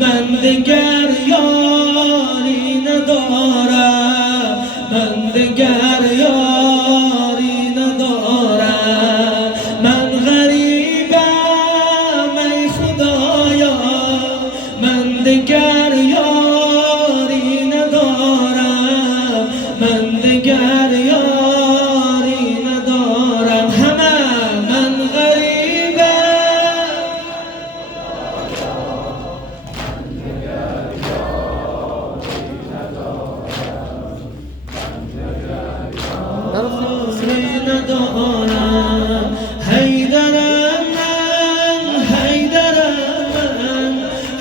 من دگر یاری ندارم، من دگر یاری ندارم. من غریبم ای خدایا، من دگر یاری ندارم، من دگر یاری ندارم. همه من غریبم، ندارم. حیدرم من، حیدرم من،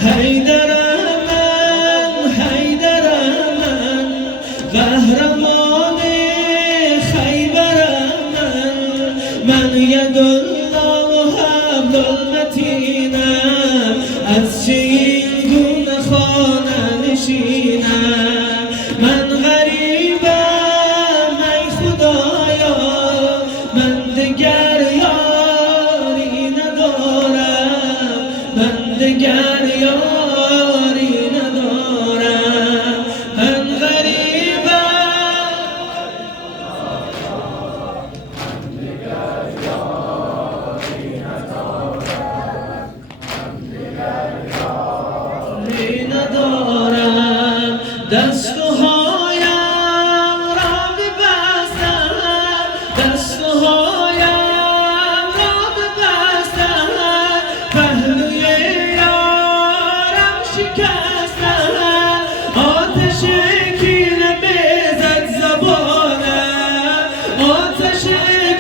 حیدرم من، حیدرم من، قهرمان خیبرم من یدالله و حبل المتینم، از چه این گونه خانه نشینم. من غریبم ای خدایا، من دگر یاری ندارم، من دگر یاری ندارم. من غریبم، ندارم. دستهایم را ببستم، دستهایم را ببستم، پهلوی یارم شکستم. آتش کینه بزد زبانم، آتش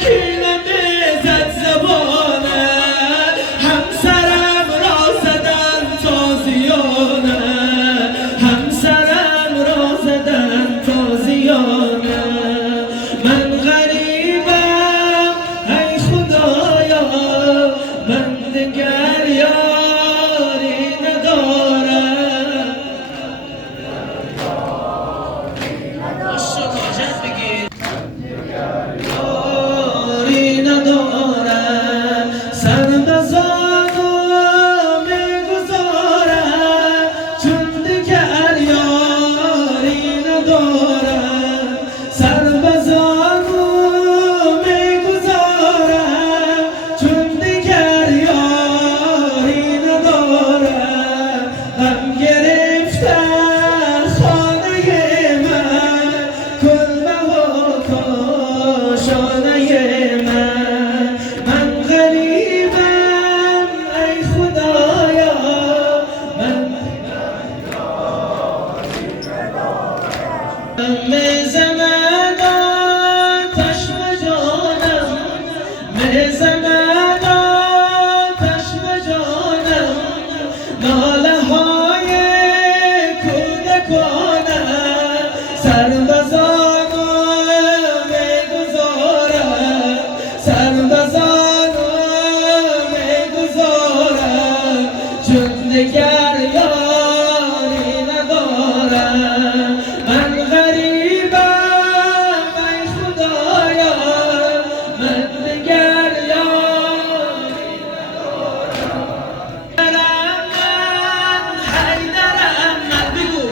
کینه بزد زبانم. همسرم را زدن تازیانم، همسرم را زدن تازیانم. من غریبم ای خدایا، من دگر یاری ندارم. یاری ندارم. سر بزانو میگذارم، چون دگر یاری ندارم. سر بزانو میگذارم، چون دگر یاری ندارم. غم گرفته خانه من، کلبه و کاشانه من. من غریبم ای خدایا، من میزند آتش به جانم، میزند آتش به جانم. ناله های کودکانم، سربازانو میگذارم، سربازانو میگذارم، چون دگر یاری ندارم. من غریبم ای خدایا، من دگر یاری ندارم. حیدرم من، بگو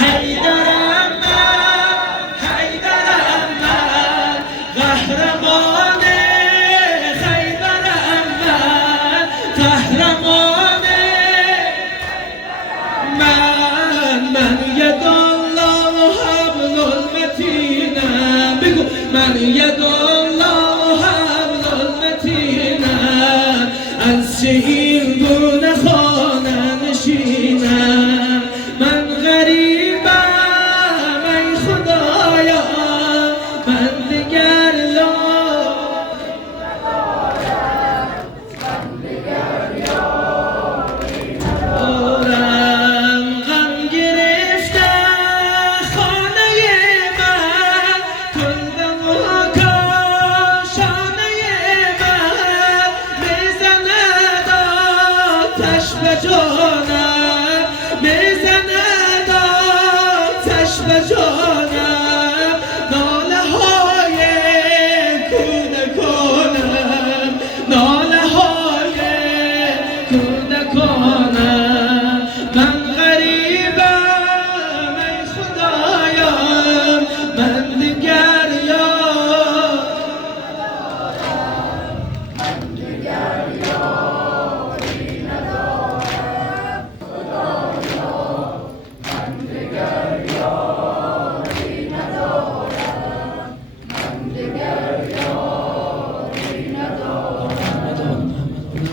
حیدرم من، حیدرم من، قهرمان خیبرم من، قهرمان من یدالله و حبل المتینم. بگو من یدالله و حبل المتینم، از چه این گونه خانه نشینم. من غریبم ای خدایا، من دگر ندارم. غم گرفته خانه من، کلبه و کاشانه من. میزند آتش به جانم،